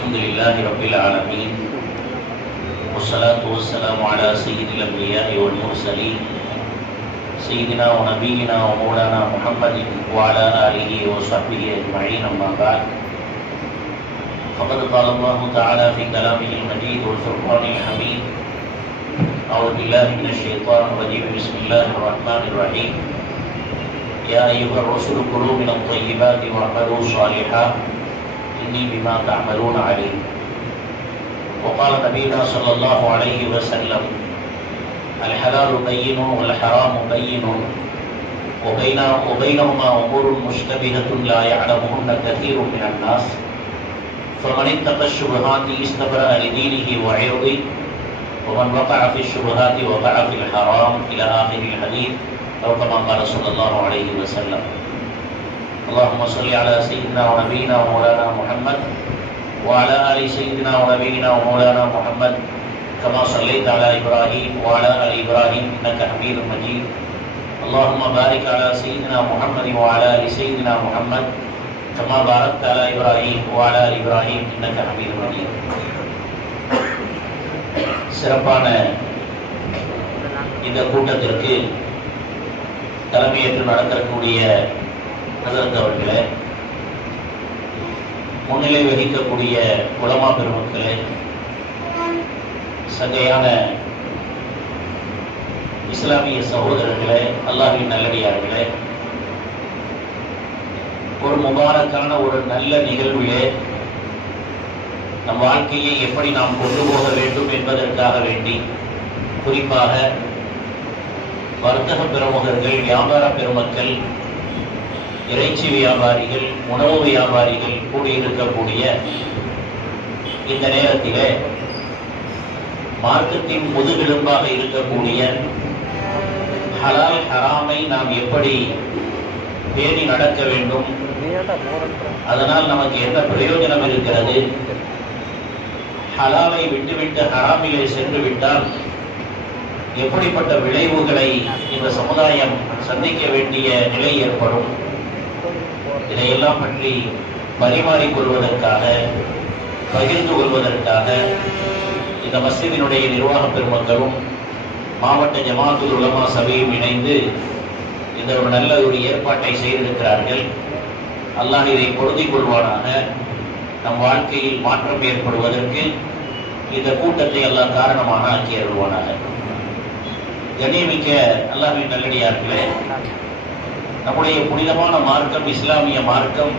الحمد لله رب العالمين والصلاة والسلام على سيد الأنبياء والمرسلين سيدنا ونبينا ومولانا محمد وعلى آله وصحبه أجمعين أما بعد فقد قال الله تعالى في كلامه المجيد والفرقان الحميد أعوذ بالله من الشيطان الرجيم بسم الله الرحمن الرحيم يا أيها الرسل كلوا من الطيبات واعملوا صالحا إني بما تعملون عليم وقال نبينا صلى الله عليه وسلم الحلال بين والحرام بين وبينهما أمور مشتبهة لا يعلمهن كثير من الناس فمن اتقى الشبهات استبرأ لدينه وعرضه ومن وقع في الشبهات وقع في الحرام إلى آخر الحديث أو كما قال صلى الله عليه وسلم. اللهم صل على سيدنا ونبينا ومولانا محمد وعلى آل سيدنا ونبينا ومولانا محمد كما صليت على إبراهيم وعلى آل إبراهيم إنك حميد مجيد. اللهم بارك على سيدنا محمد وعلى آل سيدنا محمد كما باركت على إبراهيم وعلى آل إبراهيم إنك حميد مجيد. சிறப்பான இந்த கூட்டத்திற்கு தலைமையேற்று நடத்தக்கூடிய ஹஸரத் அவர்களே, முன்னிலை வகிக்கக்கூடிய உலமா பெருமக்களே, சங்கையான இஸ்லாமிய சகோதரர்களே, அல்லாஹ்வின் நல்லடியார்களே, ஒரு முபாரக்கான ஒரு நல்ல நிகழ்விலே நம் வாழ்க்கையை எப்படி நாம் கொண்டு போக வேண்டும் என்பதற்காக வேண்டி குறிப்பாக வர்த்தக பிரமுகர்கள், வியாபார பெருமக்கள், இறைச்சி வியாபாரிகள், உணவு வியாபாரிகள் கூடியிருக்கக்கூடிய இந்த நேரத்திலே மார்க்கத்தின் முதுகெலும்பாக இருக்கக்கூடிய ஹலால் ஹராமை நாம் எப்படி பேணி நடக்க வேண்டும், அதனால் நமக்கு என்ன பிரயோஜனம் இருக்கிறது, ஹலாலை விட்டுவிட்டு ஹராமிலே சென்று விட்டால் எப்படிப்பட்ட விளைவுகளை இந்த சமுதாயம் சந்திக்க வேண்டிய நிலை ஏற்படும், இதையெல்லாம் பற்றி பரிமாறிக்கொள்வதற்காக, பகிர்ந்து கொள்வதற்காக இந்த மஸ்ஜிதினுடைய நிர்வாக பெருமக்களும் மாவட்ட ஜமாத்துல் உலமா சபையும் இணைந்து இந்த ஒரு நல்ல ஒரு ஏற்பாட்டை செய்திருக்கிறார்கள். அல்லாஹ் இதை பொருந்திக் கொள்வானாக. நம் வாழ்க்கையில் மாற்றம் ஏற்படுவதற்கு இந்த கூட்டத்தை அல்லாஹ் காரணமாக ஆக்கி அருள்வானாக. கண்ணியமிக்க அல்லாஹ்வின் நல்லடியார்களே, நம்முடைய புனிதமான மார்க்கம் இஸ்லாமிய மார்க்கம்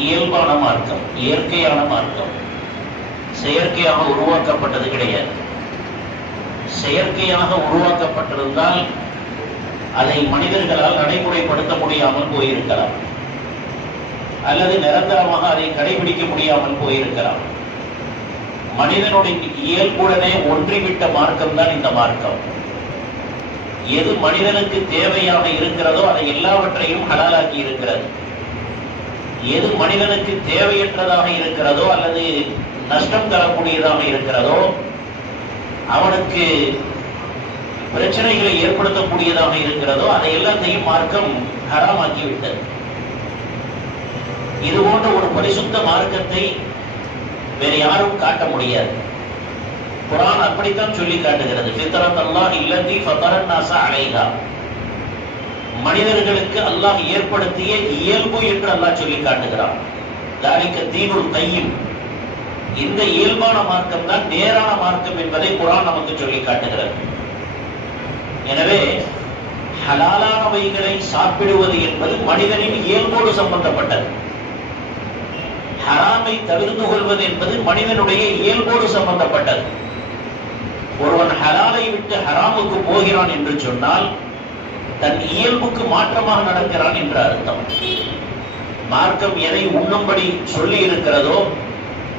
இயல்பான மார்க்கம், இயற்கையான மார்க்கம், செயற்கையாக உருவாக்கப்பட்டது கிடையாது. செயற்கையாக உருவாக்கப்பட்டிருந்தால் அதை மனிதர்களால் நடைமுறைப்படுத்த முடியாமல் போயிருக்கலாம், அல்லது நிரந்தரமாக அதை கடைபிடிக்க முடியாமல் போயிருக்கலாம். மனிதனுடைய இயல்புடனே ஒன்றிவிட்ட மார்க்கம் தான் இந்த மார்க்கம். எது மனிதனுக்கு தேவையாக இருக்கிறதோ அதை எல்லாவற்றையும் ஹலாலாக்கி இருக்கிறது. எது மனிதனுக்கு தேவையற்றதாக இருக்கிறதோ அல்லது நஷ்டம் தரக்கூடியதாக இருக்கிறதோ, அவனுக்கு பிரச்சனைகளை ஏற்படுத்தக்கூடியதாக இருக்கிறதோ, அதை எல்லாத்தையும் மார்க்கம் ஹராமாக்கிவிட்டது. இது போன்ற ஒரு பரிசுத்த மார்க்கத்தை வேறு யாரும் காட்ட முடியாது. குர்ஆன் அப்படித்தான் சொல்லி காட்டுகிறது. ஃபித்ரத் அல்லாஹ் இல்லதி ஃபதரன் நாஸ அலைஹா, மனிதர்களுக்கு அல்லாஹ் ஏற்படுத்திய இயல்பு என்று அல்லாஹ் சொல்லி காட்டுகிறான். தாலிக தீனுல் கையும், இந்த இயல்பான மார்க்கம் தான் நேரான மார்க்கம் என்பதை குர்ஆன் நமக்கு சொல்லி காட்டுகிறது. எனவே ஹலாலானவைகளை சாப்பிடுவது என்பது மனிதனின் இயல்போடு சம்பந்தப்பட்டது. ஹராமை தவிர்த்து கொள்வது என்பது மனிதனுடைய இயல்போடு சம்பந்தப்பட்டது. ஒருவன் ஹலாலை விட்டு ஹராமுக்கு போகிறான் என்று சொன்னால் தன் இயல்புக்கு மாற்றமாக நடக்கிறான் என்ற அர்த்தம். மார்க்கம் எதை உண்ணும்படி சொல்லி இருக்கிறதோ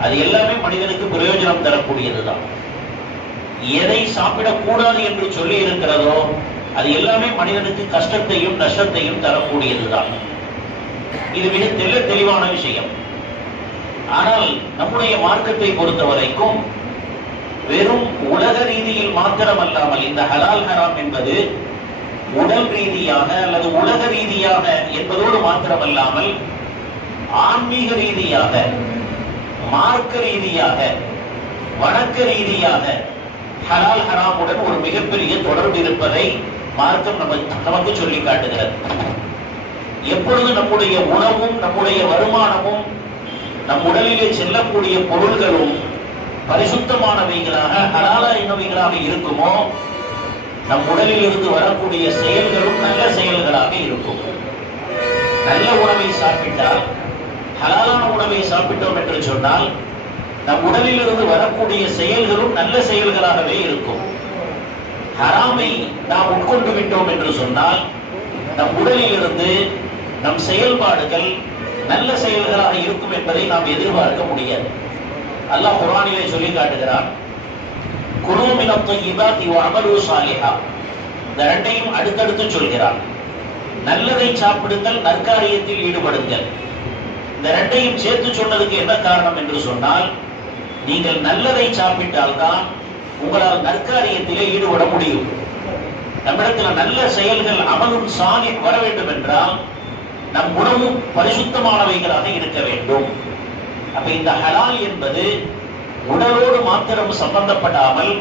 அது எல்லாமே மனிதனுக்கு பிரயோஜனம் தரக்கூடியதுதான். எதை சாப்பிடக்கூடாது என்று சொல்லி இருக்கிறதோ அது எல்லாமே மனிதனுக்கு கஷ்டத்தையும் நஷ்டத்தையும் தரக்கூடியதுதான். இது மிக தெளிவான விஷயம். ஆனால் நம்முடைய மார்க்கத்தை பொறுத்த வரைக்கும் வெறும் உலக ரீதியில் மாத்திரமல்லாமல் இந்த ஹலால் ஹராம் என்பது உடல் ரீதியாக அல்லது உலக ரீதியாக என்பதோடு மாத்திரமல்லாமல் ஆன்மீக ரீதியாக மார்க்க ரீதியாக வணக்க ரீதியாக ஹலால் ஹராமுடன் ஒரு மிகப்பெரிய தொடர்பு இருப்பதை மார்க்கம் நமக்கு சொல்லி காட்டுகிறது. எப்பொழுது நம்முடைய உணவும் நம்முடைய வருமானமும் நம் உடலிலே செல்லக்கூடிய பொருள்களும் பரிசுத்தமானவைகளாக ஹலாலானவைகளாக இருக்குமோ நம் உடலில் இருந்து வரக்கூடிய செயல்களும் நல்ல செயல்களாக இருக்கும். நல்ல உணவை சாப்பிட்டால், ஹலாலான உணவை சாப்பிட்டோம் என்று சொன்னால் நம் உடலில் இருந்து வரக்கூடிய செயல்களும் நல்ல செயல்களாகவே இருக்கும். ஹராமை நாம் உட்கொண்டு விட்டோம் என்று சொன்னால் நம் உடலில் இருந்து நம் செயல்பாடுகள் நல்ல செயல்களாக இருக்கும் என்பதை நாம் எதிர்பார்க்க முடியாது. அல்லாஹ் குர்ஆனிலே சொல்லி காட்டுகிறான், குலூ மினத் தய்யிபாத்தி வஅமலூ ஸாலிஹா. இந்த இரண்டையும் அடுத்தடுத்து சொல்கிறான். நல்லதை சாப்பிடுங்கள், நற்காரியத்தில் ஈடுபடுங்கள். இந்த இரண்டையும் சேர்த்து சொன்னதுக்கு என்ன காரணம் என்று சொன்னால், நீங்கள் நல்லதை சாப்பிட்டால்தான் உங்களால் நற்காரியத்திலே ஈடுபட முடியும். நம்மிடத்தில் நல்ல செயல்கள் அமலும் சாலிஹ் வர வேண்டும் என்றால் நம் உணவும் பரிசுத்தமானவைகளாக இருக்க வேண்டும். அப்ப இந்த ஹலால் என்பது உடலோடு மாத்திரம் சம்பந்தப்படாமல்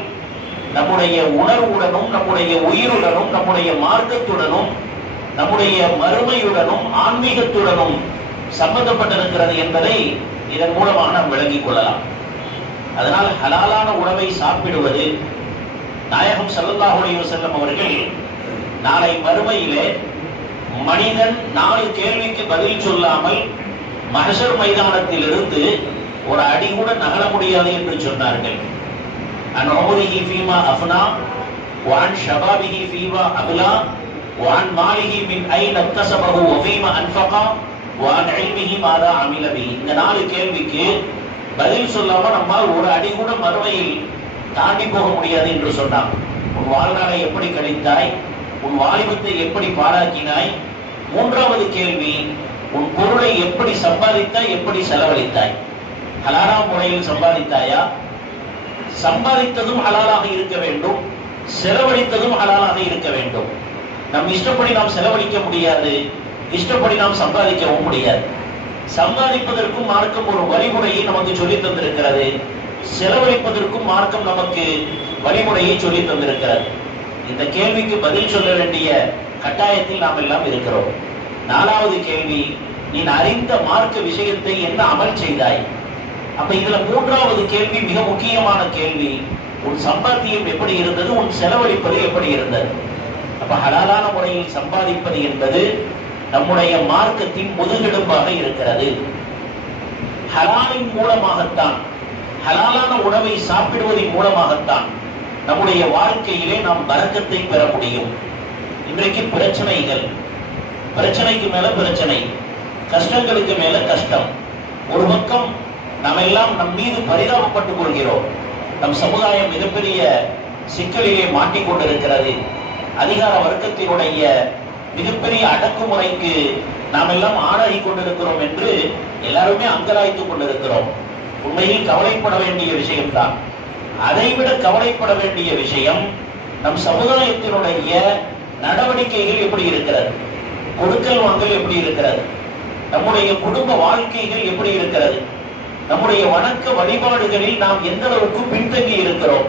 நம்முடைய உணர்வுடனும் நம்முடைய உயிருடனும் நம்முடைய மார்க்கத்துடனும் நம்முடைய மறுமையுடனும் ஆன்மீகத்துடனும் சம்பந்தப்பட்டிருக்கிறது என்பதை இதன் மூலமாக நாம் விளங்கிக் கொள்ளலாம். அதனால் ஹலாலான உணவை சாப்பிடுவது, நாயகம் ஸல்லல்லாஹு அலைஹி வஸல்லம் அவர்கள் நாளை மறுமையிலே மனிதன் 4 கேள்விக்கு பதில் சொல்லாமல் மஹ்ஷர் மைதானத்தில் இருந்து ஒரு அடி கூட நகர முடியாது என்று சொன்னார்கள். அன் உம்ரிஹி ஃபீமா அஃப்னா வஅன் ஷபாபிஹி ஃபீமா அப்லா வஅன் மாலிஹி மின் ஐன இக்தஸபஹு வ ஃபீமா அன்ஃபகா வஅன் இல்மிஹி மாதா அமில பிஹி. இந்த 4 கேள்விக்கு பதில் சொல்லாம நம்மால் ஒரு அடி கூட மறுமையில் தாண்டி போக முடியாது என்று சொன்னார். உன் வாழ்நாளை எப்படி கழித்தாய், உன் வாலிபத்தை எப்படி பாழாக்கினாய், 3வது கேள்வி உன் பொருளை எப்படி சம்பாதித்தாய், எப்படி செலவழித்தாய், ஹலாலா முறையில் சம்பாதித்தாயா, சம்பாதித்ததும் ஹலாலாக இருக்க வேண்டும், செலவழித்ததும் ஹலாலாக இருக்க வேண்டும். நம் இஷ்டப்படி நாம் செலவழிக்க முடியாது, இஷ்டப்படி நாம் சம்பாதிக்கவும் முடியாது. சம்பாதிப்பதற்கும் மார்க்கம் ஒரு வழிமுறையை நமக்கு சொல்லித் தந்திருக்கிறது, செலவழிப்பதற்கும் மார்க்கம் நமக்கு வழிமுறையை சொல்லித் தந்திருக்கிறது. இந்த கேள்விக்கு பதில் சொல்ல வேண்டிய கட்டாயத்தில் நாம் எல்லாம் இருக்கிறோம். 4வது கேள்வி, நீ அறிந்த மார்க்க விஷயத்தை என்ன அமல் செய்தாய். அப்ப இதுல 3வது கேள்வி மிக முக்கியமான கேள்வி, உன் சம்பாத்தியம் எப்படி இருந்தது, உன் செலவழிப்பது எப்படி இருந்தது. அப்ப ஹலாலான முறையில் சம்பாதிப்பது என்பது நம்முடைய மார்க்கத்தின் முதுகெலும்பாக இருக்கிறது. ஹலாலின் மூலமாகத்தான், ஹலாலான உணவை சாப்பிடுவதன் மூலமாகத்தான் நம்முடைய வாழ்க்கையிலே நாம் பரக்கத்தை பெற முடியும். இன்றைக்கு பிரச்சனைகள், பிரச்சனைக்கு மேல பிரச்சனை, கஷ்டங்களுக்கு மேல கஷ்டம். ஒரு பக்கம் நாம் எல்லாம் நம் மீது பரிதாபப்பட்டுக் கொள்கிறோம். நம் சமுதாயம் மிகப்பெரிய சிக்கலிலே மாட்டிக்கொண்டிருக்கிறது. அதிகார வர்க்கத்தினுடைய மிகப்பெரிய அடக்குமுறைக்கு நாம் எல்லாம் ஆளாகி கொண்டிருக்கிறோம் என்று எல்லாருமே அங்கலாய்த்துக் கொண்டிருக்கிறோம். உண்மையில் கவலைப்பட வேண்டிய விஷயம்தான். அதைவிட கவலைப்பட வேண்டிய விஷயம் நம் சமுதாயத்தினுடைய நடவடிக்கைகள் எப்படி இருக்கிறது, கொடுக்கல் வாங்கல் எப்படி இருக்கிறது, நம்முடைய குடும்ப வாழ்க்கைகள் எப்படி இருக்கிறது, நம்முடைய வணக்க வழிபாடுகளில் நாம் எந்த அளவுக்கு பின்தங்கி இருக்கிறோம்.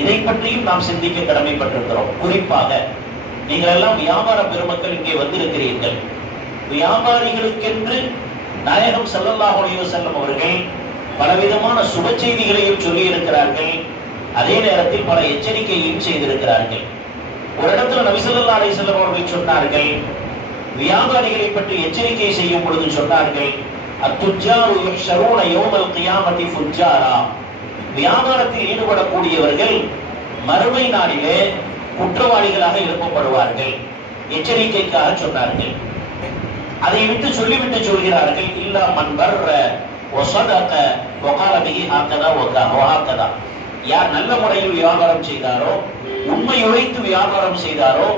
இதை பற்றியும் நாம் சிந்திக்க கடமைப்பட்டிருக்கிறோம். குறிப்பாக நீங்கள் எல்லாம் வியாபார பெருமக்கள் இங்கே வந்திருக்கிறீர்கள். வியாபாரிகளுக்கென்று நாயகம் ஸல்லல்லாஹு அலைஹி வஸல்லம் அவர்கள் பலவிதமான சுப செய்திகளையும் சொல்லி இருக்கிறார்கள். அதே நேரத்தில் பல எச்சரிக்கையையும் செய்திருக்கிறார்கள். ஒரு இடத்துல நபி ஸல்லல்லாஹு அலைஹி வஸல்லம் அவர்கள் சொன்னார்கள், வியாபாரிகளை பற்றி எச்சரிக்கை செய்யும் பொழுது சொன்னார்கள், அத்துஜாரு யுஹ்ஷரூன யௌமல் கியாமத்தி ஃபுஜ்ஜாரா. வியாபாரத்தில் ஈடுபடக்கூடியவர்கள் மறுமை நாளிலே குற்றவாளிகளாக எழுப்பப்படுவார்கள். எச்சரிக்கைக்காக சொன்னார்கள். அதை விட்டு சொல்லிவிட்டு சொல்கிறார்கள், இல்லா மன் பர்ர வஸதக வகால பிஹி ஹக்கதா வஹக்கதா. யார் நல்ல முறையில் வியாபாரம் செய்தாரோ, உண்மை உழைத்து வியாபாரம் செய்தாரோ,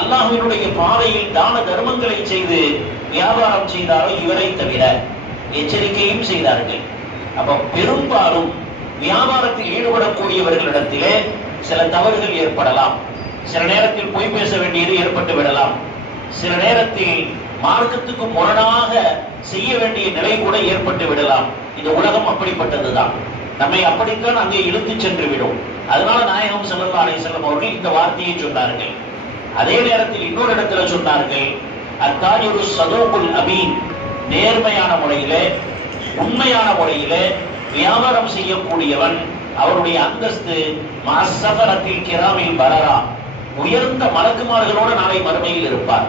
அல்லாஹ்வினுடைய பாதையில் தான தர்மங்களை செய்து வியாபாரம் செய்தாரோ இவரை தவிர எச்சரிக்கையும் செய்தார்கள். அப்ப பெரும்பாலும் வியாபாரத்தில் ஈடுபடக்கூடியவர்களிடத்திலே சில தவறுகள் ஏற்படலாம். சில நேரத்தில் பொய் பேச வேண்டியது ஏற்பட்டு விடலாம். சில நேரத்தில் மார்க்கத்துக்கு முரணாக செய்ய வேண்டிய நிலை கூட ஏற்பட்டு விடலாம். இந்த உலகம் அப்படிப்பட்டதுதான், நம்மை அப்படித்தான் அங்கே இழுத்து சென்று விடும். அதனால நாயகம் ஸல்லல்லாஹு அலைஹி வஸல்லம் அவர்கள் இந்த வார்த்தையை சொன்னார்கள். அதே நேரத்தில் இன்னொரு இடத்துல சொன்னார்கள், அத்தாஜிரு ஸதூகுல் அமீன், நேர்மையான முறையிலே உண்மையான முறையிலே வியாபாரம் செய்யக்கூடியவன் அவருடைய அந்தஸ்து மஅஸ்ஸஃபரத்தில் கிராமில் பரரா, உயர்ந்த மலக்குமார்களோடு நாளை மறுமையில் இருப்பார்.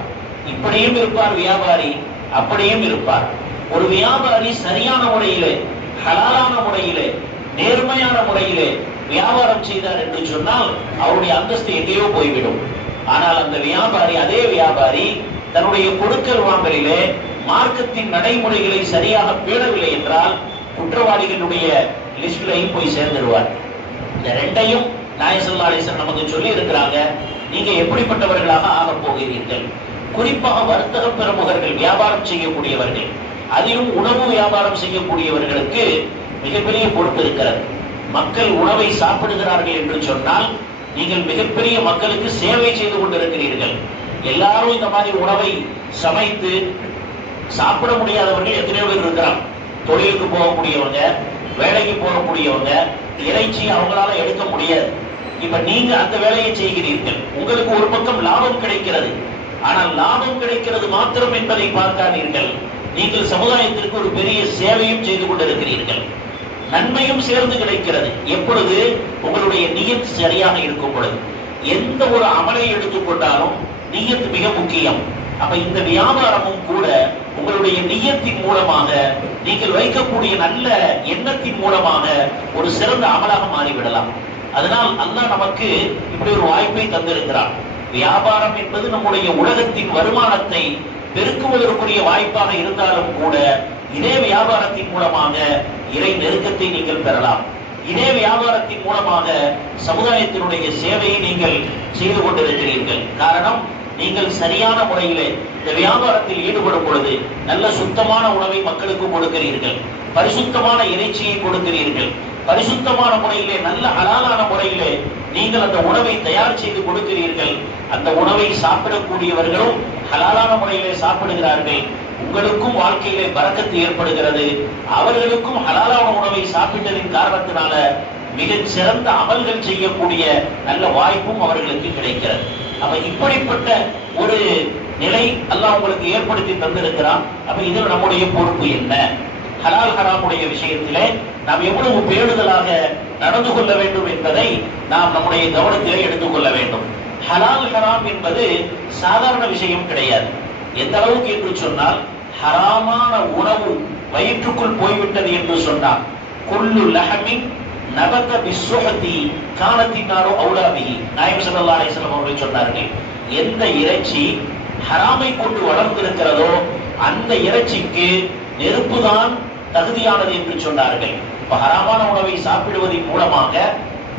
இப்படியும் இருப்பார் வியாபாரி, அப்படியும் இருப்பார். ஒரு வியாபாரி சரியான முறையிலே, ஹலாலான முறையிலே, நேர்மையான முறையிலே வியாபாரம் செய்தார் என்று சொன்னால் அவருடைய அந்தஸ்து எங்கேயோ போய்விடும். ஆனால் அந்த வியாபாரி, அதே வியாபாரி தன்னுடைய கொடுக்கல் வாங்கலிலே மார்க்கத்தின் நடைமுறைகளை சரியாக பேணவில்லை என்றால் குற்றவாளிகளுடைய லிஸ்ட்லையும் போய் சேர்ந்துடுவார். இந்த ரெண்டையும் நாயகம் ஸல்லல்லாஹு அலைஹி வஸல்லம் நமக்கு சொல்லி இருக்கிறாங்க. நீங்க எப்படிப்பட்டவர்களாக ஆக போகிறீர்கள்? குறிப்பாக வர்த்தக பிரமுகர்கள், வியாபாரம் செய்யக்கூடியவர்கள், அதிலும் உணவு வியாபாரம் செய்யக்கூடியவர்களுக்கு மிகப்பெரிய பொறுப்பு இருக்கிறது. மக்கள் உணவை சாப்பிடுகிறார்கள் என்று சொன்னால் நீங்கள் மிகப்பெரிய மக்களுக்கு சேவை செய்து கொண்டிருக்கிறீர்கள். எல்லாரும் இந்த மாதிரி உணவை சமைத்து சாப்பிட முடியாதவர்கள் எத்தனையோ பேர் இருக்கிறாங்க. தொழிலுக்கு போகக்கூடியவங்க, வேலைக்கு போகக்கூடியவங்க, இறைச்சி அவங்களால எடுக்க முடியாது. இப்ப நீங்க அந்த வேலையை செய்கிறீர்கள், உங்களுக்கு ஒரு பக்கம் லாபம் கிடைக்கிறது. ஆனால் லாபம் கிடைக்கிறது மாத்திரம் என்பதை பார்க்காதீர்கள், நீங்கள் சமுதாயத்திற்கு ஒரு பெரிய சேவையும் செய்து கொண்டிருக்கிறீர்கள். நன்மையும் சேர்ந்து கிடைக்கிறது. எப்பொழுது உங்களுடைய நியத் சரியாக இருக்கும் பொழுது. எந்த ஒரு அமலை எடுத்துக்கொண்டாலும் நியத் மிக முக்கியம். அப்ப இந்த வியாபாரமும் கூட உங்களுடைய நியத்தின் மூலமாக, நீங்கள் வைக்கக்கூடிய நல்ல எண்ணத்தின் மூலமாக ஒரு சிறந்த அமலாக மாறிவிடலாம். அதனால் அல்லாஹ் நமக்கு இப்படி ஒரு வாய்ப்பை தந்திருக்கிறார். வியாபாரம் என்பது நம்முடைய உலகத்தின் வருமானத்தை பெருக்குவதற்குரிய வாய்ப்பாக இருந்தாலும் கூட இதே வியாபாரத்தின் மூலமாக இறை நெருக்கத்தை நீங்கள் பெறலாம். இதே வியாபாரத்தின் மூலமாக சமுதாயத்தினுடைய சேவையை நீங்கள் செய்து கொண்டிருக்கிறீர்கள். காரணம், நீங்கள் சரியான முறையிலே இந்த வியாபாரத்தில் ஈடுபடும் பொழுது நல்ல சுத்தமான உணவை மக்களுக்கு கொடுக்கிறீர்கள், பரிசுத்தமான இறைச்சியை கொடுக்கிறீர்கள், பரிசுத்தமான முறையிலே நல்ல ஹலாலான முறையிலே நீங்கள் அந்த உணவை தயார் செய்து கொடுக்கிறீர்கள். அந்த உணவை சாப்பிடக்கூடியவர்களும் ஹலாலான முறையிலே சாப்பிடுகிறார்கள். உங்களுக்கும் வாழ்க்கையிலே பரக்கத்து ஏற்படுகிறது. அவர்களுக்கும் ஹலாலான உணவை சாப்பிட்டதின் காரணத்தினால மிகச் சிறந்த அமல்கள் செய்யக்கூடிய நல்ல வாய்ப்பும் அவர்களுக்கு கிடைக்கிறது. அப்ப இப்படிப்பட்ட ஒரு நிலை அல்லாஹ் உங்களுக்கு ஏற்படுத்தி தந்திருக்கிறான். அப்ப இது நம்முடைய பொறுப்பு என்ன? ஹலால் ஹராமுடைய விஷயத்திலே நாம் எவ்வளவு பேணுதலாக நடந்து கொள்ள வேண்டும் என்பதை நாம் நம்முடைய கவனத்திலே எடுத்துக்கொள்ள வேண்டும். ஹலால் ஹராம் என்பது சாதாரண விஷயம் கிடையாது. எந்த அளவுக்கு என்று சொன்னால், ஹராமான உணவு வயிற்றுக்குள் போய்விட்டது என்று சொன்னார், குல்லு லஹமின் நபத பிஸ்ஸுஹதி கானத்தினாரோ அவுலாபிஹி. நாயகம் ஸல்லல்லாஹு அலைஹி வஸல்லம் அவர்கள் சொன்னார்கள், எந்த இறைச்சி ஹராமை கொண்டு வளர்ந்திருக்கிறதோ அந்த இறைச்சிக்கு நெருப்புதான் தகுதியானது என்று சொன்னார்கள். இப்ப ஹராமான உணவை சாப்பிடுவதன் மூலமாக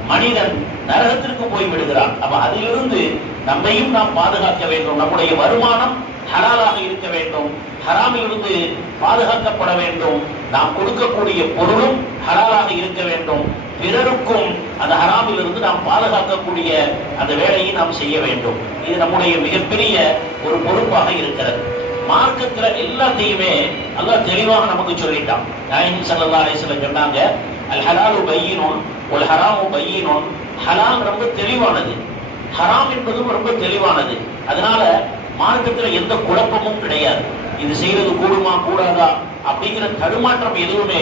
மனிதன் நரகத்திற்கு போய் விடுகிறான். அப்ப அதிலிருந்து நம்மையும் நாம் பாதுகாக்க வேண்டும். நம்முடைய வருமானம் ஹலாலாக இருக்க வேண்டும், ஹராமிலிருந்து பாதுகாக்கப்பட வேண்டும். நாம் கொடுக்கக்கூடிய பொருளும் ஹலாலாக இருக்க வேண்டும். பிறருக்கும் அந்த ஹராமிலிருந்து நாம் பாதுகாக்கக்கூடிய அந்த வேலையை நாம் செய்ய வேண்டும். இது நம்முடைய மிகப்பெரிய ஒரு பொறுப்பாக இருக்கிறது. மார்க்கத்துல எல்லாத்தையுமே அல்லாஹ் தெளிவாக நமக்கு சொல்லிட்டான். நாயகம் ஸல்லல்லாஹு அலைஹி வஸல்லம் சொன்னாங்க, அல் ஹலாலு பையினுன் வல் ஹராமு பையினுன். ஹலால் ரொம்ப தெளிவானது, ஹராம் என்பதும் ரொம்ப தெளிவானது. அதனால மார்க்கத்துல எந்த குழப்பமும் கிடையாது. இது செய்யறது கூடுமா கூடாதா அப்படிங்கிற தடுமாற்றம் எதுவுமே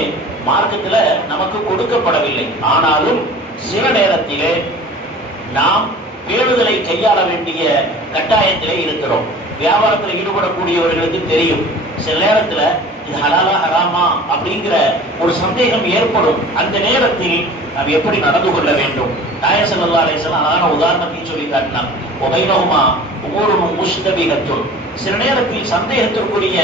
மார்க்கத்துல நமக்கு கொடுக்கப்படவில்லை. ஆனாலும் சில நேரத்திலே நாம் பேணுதலை கையாள வேண்டிய கட்டாயத்திலே இருக்கிறோம். வியாபாரத்தில் ஈடுபடக்கூடியவர்களுக்கு தெரியும், சில நேரத்துல இது ஹலாலா ஹராமா அப்படிங்கிற ஒரு சந்தேகம் ஏற்படும். அந்த நேரத்தில் நாம் எப்படி நடந்து கொள்ள வேண்டும்? நாயகம் ஸல்லல்லாஹு அலைஹி வஸல்லம் அழகான உதாரணத்தை சொல்லி காட்டினார். உபைனஹுமா உமூருன் முஷ்தபிஹத்துன். சில நேரத்தில் சந்தேகத்திற்குரிய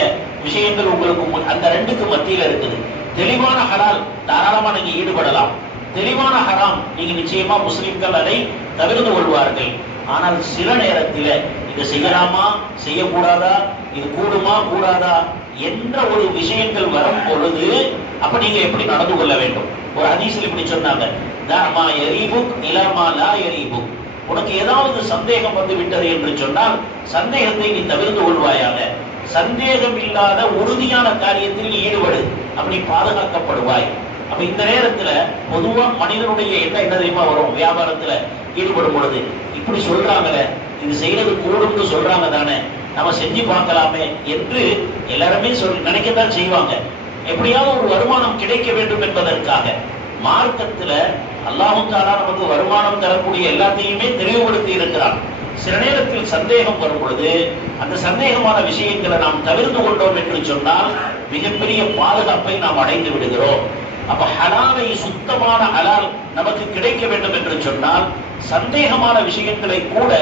விஷயங்கள் உங்களுக்கு அந்த ரெண்டுக்கு மத்தியில இருக்குது. தெளிவான ஹலால் தாராளமா நீங்க ஈடுபடலாம், தெளிவான ஹராம் நீங்க நிச்சயமா முஸ்லிம்கள் அதை தவிர்த்து கொள்வார்கள். ஆனால் சில நேரத்தில் இதை செய்யலாமா செய்யக்கூடாதா, இது கூடுமா கூடாதா என்ற ஒரு விஷயங்கள் வரும் பொழுது அப்ப நீங்க எப்படி நடந்து கொள்ள வேண்டும்? ஒரு ஹதீஸில் இப்படி சொன்னாங்க, தாமா யரீபுக் இலமா லா யரீபுக். உனக்கு ஏதாவது சந்தேகம் வந்து விட்டது என்று சொன்னால் சந்தேகத்தை நீ தவிர்த்து கொள்வாயாக. சந்தேகம் இல்லாத உறுதியான காரியத்தில் ஈடுபடு, அப்படி பாதுகாக்கப்படுவாய். அப்ப இந்த நேரத்துல பொதுவா மனிதனுடைய என்ன தெரியுமா வரும், வியாபாரத்துல ஈடுபடும் பொழுது இப்படி சொல்றாங்களே, இது செய்யறது கூடும்னு சொல்றாங்க தானே, நம்ம செஞ்சு பார்க்கலாமே என்று எல்லாருமே நினைக்கத்தான் செய்வாங்க. எப்படியாவது ஒரு வருமானம் கிடைக்க வேண்டும் என்பதற்காக. மார்க்கத்துல அல்லாஹ் தஆலா நமக்கு வருமானம் தரக்கூடிய எல்லாத்தையுமே தெளிவுபடுத்தி இருக்கிறான். சில நேரத்தில் சந்தேகம் வரும் பொழுது அந்த சந்தேகமான விஷயங்களை நாம் தவிர்த்து கொண்டோம் என்று சொன்னால் மிகப்பெரிய பாதுகாப்பை நாம் அடைந்து விடுகிறோம். அப்ப ஹலாலை, சுத்தமான ஹலால் நமக்கு கிடைக்க வேண்டும் என்று சொன்னால் சந்தேகமான விஷயங்களை கூட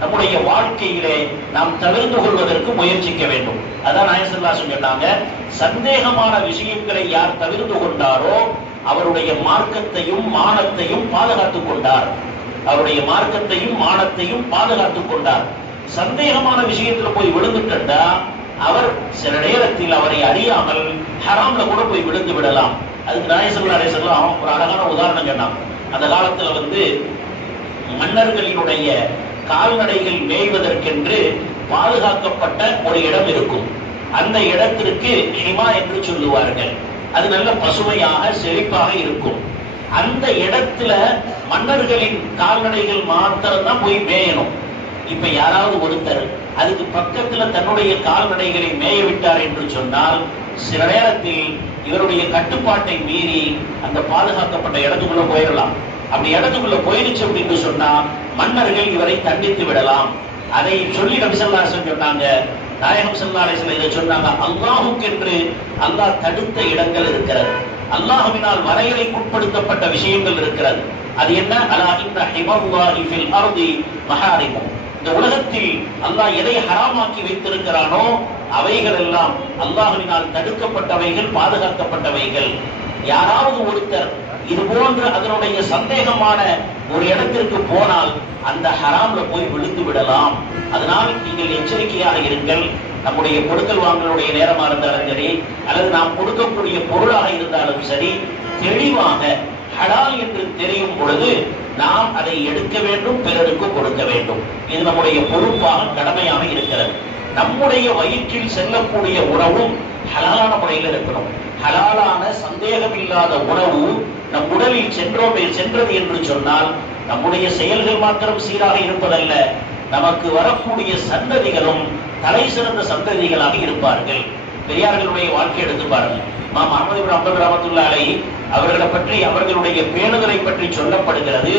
நம்முடைய வாழ்க்கையிலே நாம் தவிர்த்து கொள்வதற்கு முயற்சிக்க வேண்டும். அதான் நாயகம் ஸல்லல்லாஹு அலைஹி வஸல்லம் சொன்னாங்க, சந்தேகமான விஷயங்களை யார் தவிர்த்து கொண்டாரோ அவருடைய மார்க்கத்தையும் மானத்தையும் பாதுகாத்துக் கொண்டார். அவருடைய மார்க்கத்தையும் மானத்தையும் பாதுகாத்துக் கொண்டார். சந்தேகமான விஷயத்துல போய் விழுந்துட்டா அவர் சில நேரத்தில் அவரை அறியாமல் ஹராம்ல கூட போய் விழுந்து விடலாம். அதுக்கு நாயகம் ஸல்லல்லாஹு அலைஹி வஸல்லம் ஒரு அழகான உதாரணம் சொன்னாங்க. அந்த காலத்துல மன்னர்களினுடைய கால்நடைகள் மேய்வதற்கென்று பாதுகாக்கப்பட்ட ஒரு இடம் இருக்கும். அந்த இடத்திற்கு ஹிமா என்று சொல்லுவார்கள். அது நல்ல பசுமையாக செழிப்பாக இருக்கும். அந்த இடத்துல மன்னர்களின் கால்நடைகள் மாத்திரம் தான் போய் மேயணும். இப்ப யாராவது ஒருத்தர் அதுக்கு பக்கத்துல தன்னுடைய கால்நடைகளை மேய விட்டார் என்று சொன்னால் சில நேரத்தில் இவருடைய கட்டுப்பாட்டை மீறி அந்த பாதுகாக்கப்பட்ட இடத்துக்குள்ள போயிடலாம். அப்படி இடத்துக்குள்ள போயிருச்சு அப்படின்னு சொன்னா மன்னர்கள் இவரை தண்டித்து விடலாம். அதை சொல்லி நபி ஸல்லல்லாஹு அலைஹி வஸல்லம் சொன்னாங்க, நாயகம் ஸல்லல்லாஹு அலைஹி வஸல்லம் இதை சொன்னாங்க, அல்லாஹ்வுக்கென்று அல்லாஹ் தடுத்த இடங்கள் இருக்கிறது, அல்லாஹ்வினால் வரையறைக்குட்படுத்தப்பட்ட விஷயங்கள் இருக்கிறது. அது என்ன? அலா இன்ன ஹிமல்லாஹி ஃபில் அர்தி மஹாரிமு. இந்த உலகத்தில் அல்லாஹ் எதை ஹராமாக்கி வைத்திருக்கிறானோ அவைகள் எல்லாம் அல்லாஹ்வினால் தடுக்கப்பட்டவைகள், பாதுகாக்கப்பட்டவைகள். யாராவது ஒருத்தர் இது போன்ற அதனுடைய சந்தேகமான ஒரு இடத்திற்கு போனால் அந்த ஹராம்ல போய் விழுந்து விடலாம். அதனால் நீங்கள் எச்சரிக்கையாக இருங்கள். நம்முடைய கொடுக்கல் வாங்கலுடைய நேரமா இருந்தாலும் சரி, அல்லது நாம் கொடுக்கக்கூடிய பொருளாக இருந்தாலும் சரி, தெளிவாக ஹலால் என்று தெரியும் பொழுது நாம் அதை எடுக்க வேண்டும், பிறருக்கு கொடுக்க வேண்டும். இது நம்முடைய பொறுப்பாக, கடமையாக இருக்கிறது. நம்முடைய வயிற்றில் செல்லக்கூடிய உணவும் ஹலாலான முறையில் இருக்கணும். ஹலாலான சந்தேகம் இல்லாத உணவு நம் உடலில் சென்றது என்று சொன்னால் நம்முடைய செயல்கள் மாத்திரம் சீராக இருப்பதல்ல, நமக்கு வரக்கூடிய சந்ததிகளும் தலை சிறந்த சந்ததிகளாக இருப்பார்கள். பெரியார்களுடைய வாழ்க்கை எடுத்து பாருங்கள். இமாம் அஹ்மத் இப்னு ஹம்பல் ரஹ்மத்துல்லாஹி அலைஹி அவர்களை பற்றி, அவர்களுடைய பேணுதலை பற்றி சொல்லப்படுகிறது.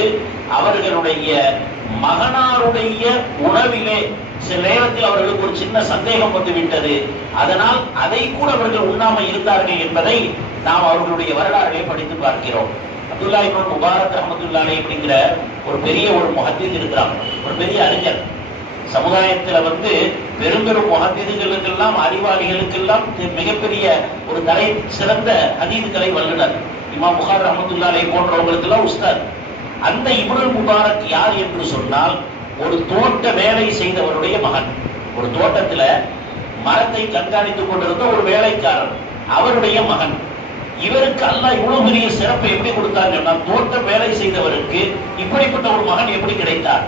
அவர்களுடைய மகனாருடைய உணவிலே சில நேரத்தில் அவர்களுக்கு ஒரு சின்ன சந்தேகம் வந்துவிட்டது. அதனால் அதை கூட அவர்கள் உண்ணாமல் இருந்தார்கள் என்பதை நாம் அவர்களுடைய வரலாறுகளை படித்து பார்க்கிறோம். அப்துல்லாஹ் இப்னு முபாரக் ரஹ்மத்துல்லாஹி அலைஹி அப்படிங்கிற ஒரு பெரிய ஒரு முஹத்திஸ் இருக்கிறார், ஒரு பெரிய அறிஞர். சமுதாயத்துல பெரும் பெரும் முஹத்திஸ்களுக்கெல்லாம், அறிவாளிகளுக்கெல்லாம் மிகப்பெரிய ஒரு தலை சிறந்த ஹதீஸ்களை வல்லுனர். இமாம் புகாரி ரஹ்மத்துல்லாஹி அலைஹி போன்றவங்களுக்கு எல்லாம் உஸ்தாத். அந்த இப்னுல் முபாரக் யார் என்று சொன்னால் ஒரு தோட்ட வேலை செய்தவருடைய மகன். ஒரு தோட்டத்துல மரத்தை கண்காணித்துக் கொண்டிருந்த ஒரு வேலைக்காரர், அவருடைய மகன். இவருக்கு அல்லாஹ் இவ்வளவு பெரிய சிறப்பை எப்படி கொடுத்தாங்கன்னா, தோட்ட வேலை செய்தவருக்கு இப்படிப்பட்ட ஒரு மகன் எப்படி கிடைத்தார்?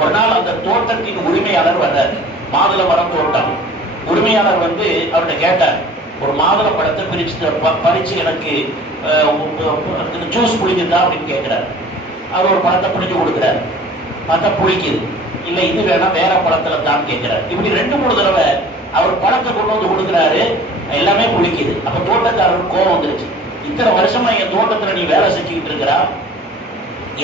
ஒரு நாள் அந்த தோட்டத்தின் உரிமையாளர் வர்றார். மாதுளை மரம் தோட்டம் உரிமையாளர் அவர்கிட்ட கேட்டார், ஒரு மாதுளை பழத்தை பறிச்சு எனக்கு ஜூஸ் புளிக்குதா அப்படின்னு கேட்கிறார். அவர் ஒரு பழத்தை புளிஞ்சு கொடுக்கிறார். பார்த்தா புளிக்குது. இல்ல இது வேணா வேற பழத்துல தான் கேட்கிறார். இப்படி 2-3 தடவை அவர் பழத்தை கொண்டு வந்து கொடுக்கிறாரு, எல்லாமே புளிக்குது. அப்ப தோட்டக்காரருக்கு கோபம் வந்துருச்சு. இத்தனை வருஷமா என் தோட்டத்துல நீ வேலை செஞ்சுக்கிட்டு இருக்கிறா,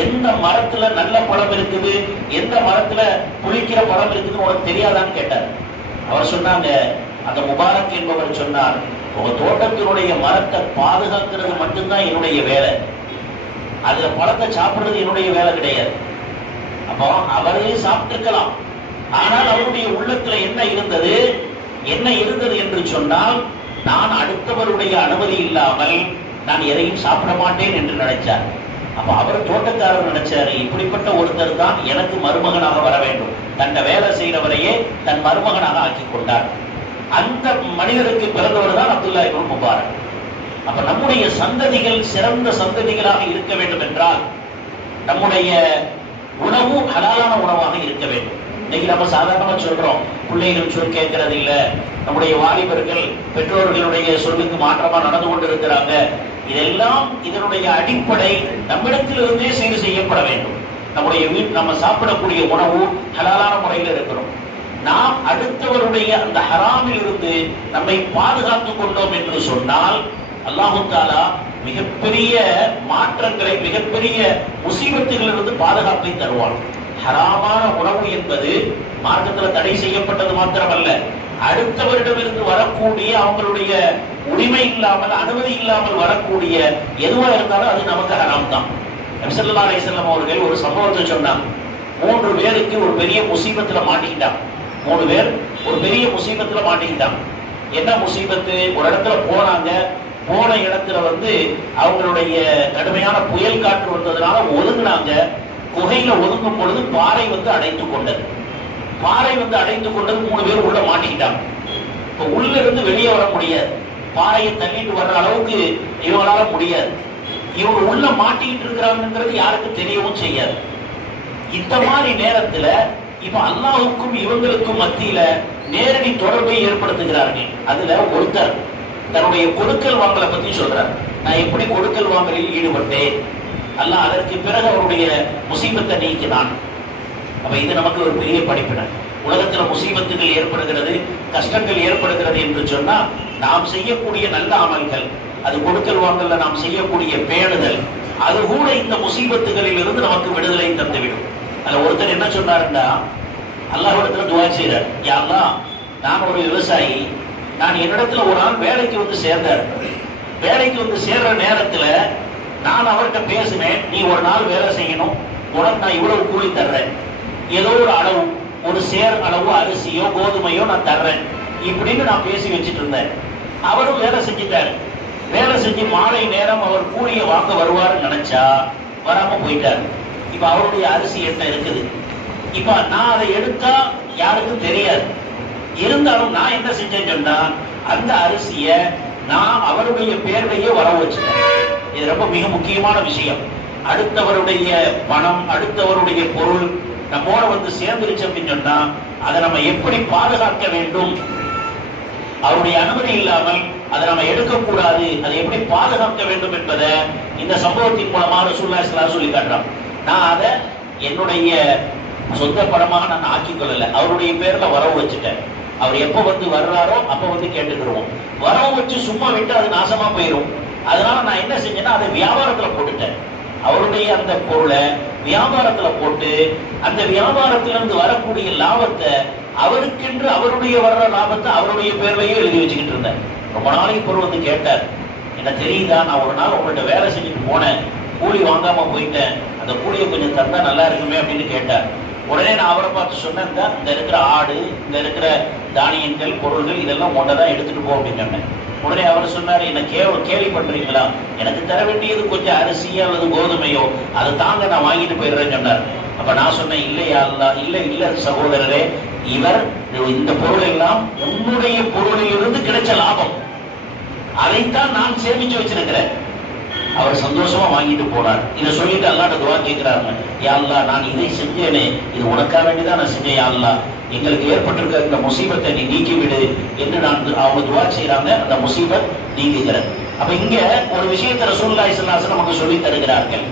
எந்த மரத்துல நல்ல பழம் இருக்குது, எந்த மரத்துல புளிக்கிற பழம் இருக்குதுன்னு உனக்கு தெரியாதான்னு கேட்டார். அவர் சொன்னாங்க, அந்த முபாரக் என்பவர் சொன்னார், உங்க தோட்டத்தினுடைய மரத்தை பாதுகாக்கிறது மட்டும்தான் என்னுடைய வேலை, அதுல பழத்தை சாப்பிடுறது என்னுடைய வேலை கிடையாது. அப்போ அவரே சாப்பிட்டிருக்கலாம், ஆனால் அவருடைய உள்ளத்துல என்ன இருந்தது என்று சொன்னால், நான் அடுத்தவருடைய அனுமதி இல்லாமல் நான் எதையும் சாப்பிட மாட்டேன் என்று நினைச்சார். அப்ப அவர் தோட்டக்காரர் நினைச்சாரு, இப்படிப்பட்ட ஒருத்தர் தான் எனக்கு மருமகனாக வர வேண்டும். தன்னை வேலை செய்கிறவரையே தன் மருமகனாக ஆக்கி கொண்டார். அந்த மனிதருக்கு பிறந்தவர் தான் அப்துல்லாஹ் இப்னு முபாரக். அப்ப நம்முடைய சந்ததிகள் சிறந்த சந்ததிகளாக இருக்க வேண்டும் என்றால் நம்முடைய உணவு ஹலாலான உணவாக இருக்க வேண்டும். இன்னைக்கு நம்ம சாதாரணமா சொல்றோம், பிள்ளைகள் சொல் கேட்கறது இல்ல, நம்முடைய வாலிபர்கள் பெற்றோர்களுடைய சொல்லுக்கு மாற்றமா நடந்து கொண்டிருக்கிறாங்க. இதெல்லாம் இதனுடைய அடிப்படை நம்மிடத்திலிருந்தே சீர் செய்யப்பட வேண்டும். நம்முடைய நம்ம சாப்பிடக்கூடிய உணவு ஹலாலான முறையில் இருக்கணும். நாம் அடுத்தவருடைய அந்த ஹராமில் இருந்து நம்மை பாதுகாத்துக் கொண்டோம் என்று சொன்னால் அல்லாஹு தஆலா மிகப்பெரிய மாற்றங்களை, மிகப்பெரிய முசீபத்துகளிலிருந்து பாதுகாப்பை தருவான். ஹராமான உணவு என்பது மார்க்கத்தில் தடை செய்யப்பட்டது மாத்திரமல்ல, அடுத்தவரிடமிருந்து வரக்கூடிய அவங்களுடைய உரிமை இல்லாமல், அனுமதி இல்லாமல் வரக்கூடிய எதுவா இருந்தாலும் அது நமக்கு ஹராம் தான். நபி ஸல்லல்லாஹு அலைஹி வஸல்லம் அவர்கள் ஒரு சம்பவத்தை சொன்னாங்க. 3 பேருக்கு ஒரு பெரிய முசீபத்துல மாட்டிக்கிட்டாங்க. 3 பேர் ஒரு பெரிய முசீபத்துல மாட்டிக்கிட்டாங்க. என்ன முசீபத்து? ஒரு இடத்துல போனாங்க. போன இடத்துல அவங்களுடைய கடுமையான புயல் காற்று வந்ததுனால ஒதுங்கினாங்க. குகையில ஒதுங்கும் பொழுது பாறை அடைத்துக் கொண்டது. பாறை அடைத்துக் கொண்டது. 3 பேர் உள்ள மாட்டிக்கிட்டாங்க. இப்ப உள்ள இருந்து வெளியே வர முடியாது. பாறையை தள்ளிட்டு வர்ற அளவுக்கு இவங்களால முடியாது. இவங்க உள்ள மாட்டிக்கிட்டு இருக்கிறாங்கிறது யாருக்கு தெரியவும் செய்யாது. இந்த மாதிரி நேரத்துல இப்ப அல்லாஹ்வுக்கும் இவங்களுக்கும் மத்தியில நேரடி தொடர்பை ஏற்படுத்துகிறார்கள். அதுல ஒருத்தர் தன்னுடைய கொடுக்கல் வாங்கலை பத்தி சொல்றார். நான் எப்படி கொடுக்கல் வாங்கலில் ஈடுபட்டேன், அல்லாஹ் அதற்கு பிறகு அவருடைய முசீபத்தை நீக்கினான். அப்ப இது நமக்கு ஒரு பெரிய படிப்பினை. உலகத்துல முசீபத்துகள் ஏற்படுகிறது, கஷ்டங்கள் ஏற்படுகிறது என்று சொன்னா நாம் செய்யக்கூடிய நல்ல அமல்கள், அது கொடுக்கல் வாங்கல்ல நாம் செய்யக்கூடிய பேணுதல், அது கூட இந்த முசீபத்துகளில் இருந்து நமக்கு விடுதலை தந்துவிடும். அதுல ஒருத்தர் என்ன சொன்னாருன்னா, அல்லாஹ்விடத்துல துஆ செய்றார். யா அல்லாஹ், நான் ஒரு விவசாயி, நான் என்னிடத்துல ஒரு நாள் வேலைக்கு சேர்ந்தார். வேலைக்கு சேர்ற நேரத்துல நான் அவர்கிட்ட பேசினேன், நீ ஒரு நாள் வேலை செய்யணும், உனக்கு நான் இவ்வளவு கூலி தர்றேன், ஏதோ ஒரு அளவு, ஒரு சேர் அளவு அரிசியோ கோதுமையோ நான் தர்றேன் இப்படின்னு நான் பேசி வச்சுட்டு இருந்தேன். அவரும் வேலை செஞ்சுட்டாரு. வேலை செஞ்சு மாலை நேரம் அவர் கூலியை வாங்க வருவாருன்னு நினைச்சா வராம போயிட்டாரு. இப்ப அவருடைய அரிசி என்ன இருக்குது. இப்ப நான் அதை எடுத்தா யாருக்கும் தெரியாது. இருந்தாலும் நான் என்ன செஞ்சேன்னு சொன்னா, அந்த அரிசிய நான் அவருடைய பேர்லையே வர வச்சுட்டேன். இது ரொம்ப மிக முக்கியமான விஷயம். அடுத்தவருடைய பணம், அடுத்தவருடைய பொருள் நம்மோட சேர்ந்துருச்சு அப்படின்னு சொன்னா அதை நம்ம எப்படி பாதுகாக்க வேண்டும், அவருடைய அனுமதி இல்லாமல் அதை நம்ம எடுக்கக்கூடாது, அதை எப்படி பாதுகாக்க வேண்டும் என்பதை இந்த சம்பவத்தின் மூலமாக ரசூலுல்லாஹி ஸல்லல்லாஹு அலைஹி வஸல்லம் சொல்லி காட்டுறான். நான் அதை என்னுடைய சொந்த படமாக நான் ஆக்கிக் கொள்ளல, அவருடைய பேர்ல வரவு வச்சுட்டேன். அவர் எப்ப வர்றாரோ அப்ப கேட்டுக்கிடுவோம். வரவு வச்சு சும்மா விட்டு அது நாசமா போயிடும். அதனால நான் என்ன செஞ்சேன்னா அதை வியாபாரத்துல போட்டுட்டேன். அவருடைய அந்த பொருளை வியாபாரத்துல போட்டு அந்த வியாபாரத்திலிருந்து வரக்கூடிய லாபத்தை அவருக்கென்று அவருடைய வர்ற லாபத்தை அவருடைய பேர்லயே எழுதி வச்சுக்கிட்டு இருந்தேன். ரொம்ப நாளைக்கு பொருள் கேட்டார், என்ன தெரியுதா, நான் ஒரு நாள் உங்கள்கிட்ட வேலை செஞ்சுட்டு போனேன், கூலி வாங்காம போயிட்டேன், அந்த கூலியை கொஞ்சம் தந்தா நல்லா இருக்குமே அப்படின்னு கேட்டார். உடனே நான் அவரை பார்த்து சொன்னேன், இந்த இருக்கிற ஆடு, இந்த இருக்கிற தானியங்கள், பொருள்கள் இதெல்லாம் ஒன்னதான் எடுத்துட்டு போ அப்படின்னு சொன்னேன். உடனே அவர் சொன்னாரு, என்ன கேள்வி பண்றீங்களா, எனக்கு தர வேண்டியது கொஞ்சம் அரிசியோ அல்லது கோதுமையோ, அதை தாங்க நான் வாங்கிட்டு போயிடுறேன்னு சொன்னார். அப்ப நான் சொன்னேன், இல்லையா அல்லாஹ், இல்ல சகோதரரே, இவர் இந்த பொருள் எல்லாம் உன்னுடைய பொருளில் இருந்து கிடைச்ச லாபம், அதைத்தான் நான் சேமிச்சு வச்சிருக்கிறேன். அவர் சந்தோஷமா வாங்கிட்டு போனார். இதை சொல்லிட்டு அல்லாஹ்ட்ட துஆ கேட்கிறாங்க, யா அல்லாஹ், நான் இதை செஞ்சேனே, இது உனக்காக வேண்டிதான் நான் செஞ்சேன். யா அல்லாஹ், எங்களுக்கு ஏற்பட்டிருக்க இந்த முசீபத்தை நீ நீக்கிவிடு என்று அவங்க துஆ செய்யறாங்க. அந்த முசீபத் நீங்குகிறது. அப்ப இங்க ஒரு விஷயத்தை ரசூலுல்லாஹி ஸல்லல்லாஹு அலைஹி வஸல்லம் நமக்கு சொல்லி தருகிறார்கள்.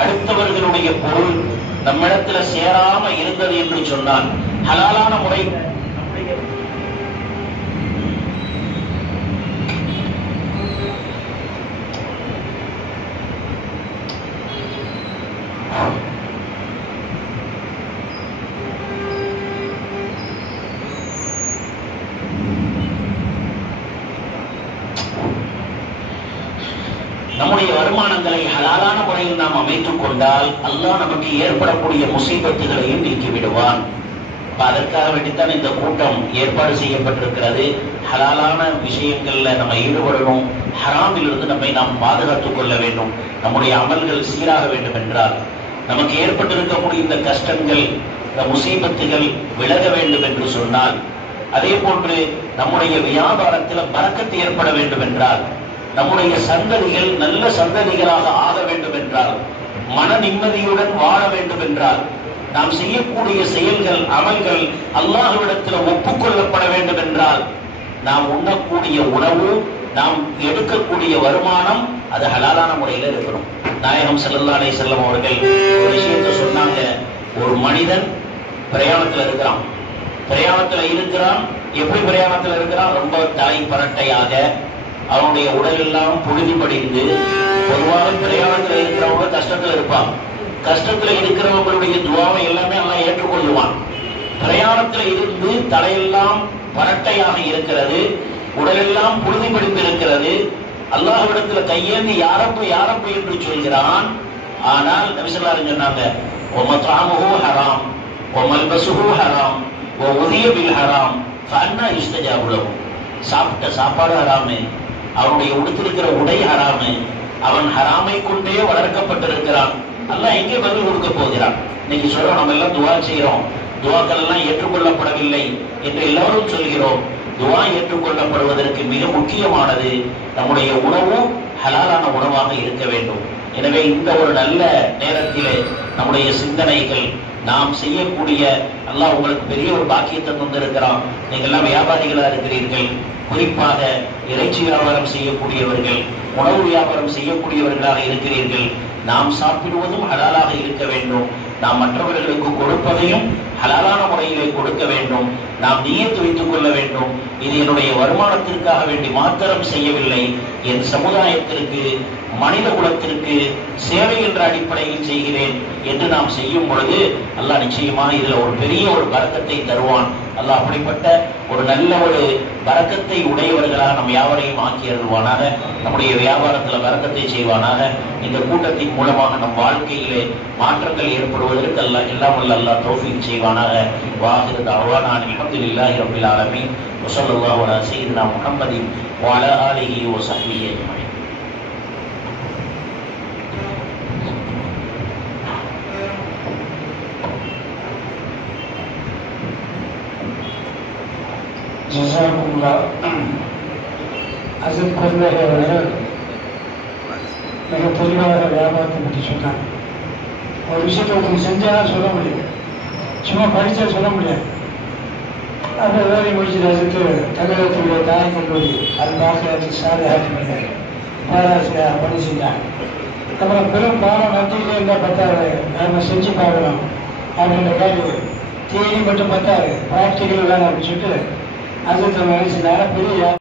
அடுத்தவர்களுடைய பொருள் நம்மிடத்துல சேராம இருந்தது என்று சொன்னால் ஹலாலான முறை நம்முடைய வருமானங்களை ஹலாலான முறையில் நாம் அமைத்துக் கொண்டால் அல்லாஹ் நமக்கு ஏற்படக்கூடிய முசீபத்துகளையும் நீக்கி விடுவான். அதற்காக வேண்டித்தான் இந்த கூட்டம் ஏற்பாடு செய்யப்பட்டிருக்கிறது. ஹலாலான விஷயங்கள்ல நம்ம ஈடுபடணும், ஹராமில் இருந்து நம்மை நாம் பாதுகாத்துக் கொள்ள வேண்டும். நம்முடைய அமல்கள் சீராக வேண்டும் என்றால், நமக்கு ஏற்பட்டிருக்கக்கூடிய இந்த கஷ்டங்கள், இந்த முசீபத்துகள் விலக வேண்டும் என்று சொன்னால், அதே போன்று நம்முடைய வியாபாரத்தில் பரக்கத்து ஏற்பட வேண்டும் என்றால், நம்முடைய சந்ததிகள் நல்ல சந்ததிகளாக ஆக வேண்டும் என்றால், மன நிம்மதியுடன் வாழ வேண்டும் என்றால், நாம் செய்யக்கூடிய செயல்கள் அமல்கள் அல்லாஹ்விடத்தில் ஒப்புக்கொள்ளப்பட வேண்டும் என்றால் நாம் உண்ணக்கூடிய உணவு, நாம் எடுக்கக்கூடிய வருமானம் அது ஹலாலான முறையில் இருக்கணும். நாயகம் ஸல்லல்லாஹு அலைஹி வஸல்லம் அவர்கள் ஒரு விஷயத்தை சொன்னாங்க. ஒரு மனிதன் பிரயாணத்தில் இருக்கிறான். எப்படி பிரயாணத்தில் இருக்கிறான்? ரொம்ப தலை பரட்டையாக, அவனுடைய உடல் எல்லாம் புழுதி படிந்து. பொதுவாக பிரயாணத்தில் இருக்கிறவங்க கஷ்டத்தில் இருப்பான். கஷ்டத்தில் இருக்கிறவங்களுடைய துவாவை எல்லாமே எல்லாம் ஏற்றுக்கொள்ளுவான். பிரயாணத்தில் இருந்து தலையெல்லாம் பரட்டையாக இருக்கிறது, உடலெல்லாம் புழுதி படிந்து இருக்கிறது. அல்லாஹ்விடத்தில் கையேந்தி யாரப்பு என்று சொல்கிறான். ஆனால் நபி ஸல்லல்லாஹு அலைஹி வஸல்லம் சொன்னாங்க, வமத்அமுஹு ஹராம் வமல்பஸுஹு ஹராம் வஉதிய பில் ஹராம் ஃபஅன்னா யுஸ்தஜாபு லஹு. சாப்பிட்ட சாப்பாடு ஹராமு, அவனுடைய உடுத்திருக்கிற உடை ஹராமு, அவன் ஹராமை கொண்டே வளர்க்கப்பட்டிருக்கிறான். அல்லாஹ் எங்கே பதில் கொடுக்க போகிறான்? இன்னைக்கு சொல்றோம், நம்ம எல்லாம் துவா செய்யறோம், துவாக்கள் எல்லாம் ஏற்றுக்கொள்ளப்படவில்லை என்று எல்லாரும் சொல்கிறோம். துவா ஏற்றுக்கொள்ளப்படுவதற்கு மிக முக்கியமானது நம்முடைய உணவு ஹலாலான உணவாக இருக்க வேண்டும். எனவே இந்த ஒரு நல்ல நேரத்திலே நம்முடைய சிந்தனைகள், நாம் செய்யக்கூடிய, அல்லாஹ் உங்களுக்கு பெரிய ஒரு பாக்கியத்தை தந்திருக்கிறான். நீங்கள் எல்லாம் வியாபாரிகளா இருக்கிறீர்கள். குறிப்பாக இறைச்சி வியாபாரம் செய்யக்கூடியவர்கள், உணவு வியாபாரம் செய்யக்கூடியவர்களாக இருக்கிறீர்கள். நாம் சாப்பிடுவதும் ஹலாலாக இருக்க வேண்டும். நாம் மற்றவர்களுக்கு கொடுப்பதையும் ஹலாலான முறையிலே கொடுக்க வேண்டும். நாம் நியத்து வைத்துக் கொள்ள வேண்டும், இது என்னுடைய வருமானத்திற்காக வேண்டி மாத்திரம் செய்யவில்லை, என் சமுதாயத்திற்கு, மனித குலத்திற்கு சேவை என்ற அடிப்படையில் செய்கிறேன் என்று நாம் செய்யும் பொழுது அல்லாஹ் நிச்சயமாக இதுல ஒரு பெரிய ஒரு பரக்கத்தை தருவான். அல்லாஹ் அப்படிப்பட்ட ஒரு நல்ல ஒரு பரக்கத்தை உடையவர்களாக நம் யாவரையும் ஆக்கி அருள்வானாக. நம்முடைய வியாபாரத்தில் பரக்கத்தை செய்வானாக. இந்த கூட்டத்தின் மூலமாக நம் வாழ்க்கையிலே மாற்றங்கள் ஏற்படுவதற்கு அல்லாஹ் எல்லாம் வல்ல அல்லாஹ் தௌஃபீக் செய்வானாக. வாஹிரு தஅவானா அல்ஹம்துலில்லாஹி ரப்பில் ஆலமீன் வ ஸல்லல்லாஹு அலா சய்யிதினா முஹம்மதின் வ அலா ஆலிஹி வ ஸஹ்பிஹி அஜ்மஈன். அசத் கொள்ளையை அவர்கள் மிக தெளிவாக வியாபாரத்தை பற்றி சொன்னாங்க. ஒரு விஷயத்தை ஒருத்தர் செஞ்சாலும் சொல்ல முடியும், சும்மா படித்தா சொல்ல முடியாது. அந்த வேலை முடிச்சு அதுக்கு தமிழகத்துடைய தாய் கல்லூரி அது பாக்கியத்தில் சாதனை பாராசிரியர் பணி செஞ்சாங்க. அப்புறம் பெரும் பாடம் நட்டிலே இருந்தால் பத்தாது, நம்ம செஞ்சு பார்க்கணும் அப்படின்ற மாதிரி தியரி மட்டும் பத்தாது, ப்ராக்டிக்கல் வேணும் அப்படின்னு சொல்லிட்டு அது நினைச்சதுனால பெரிய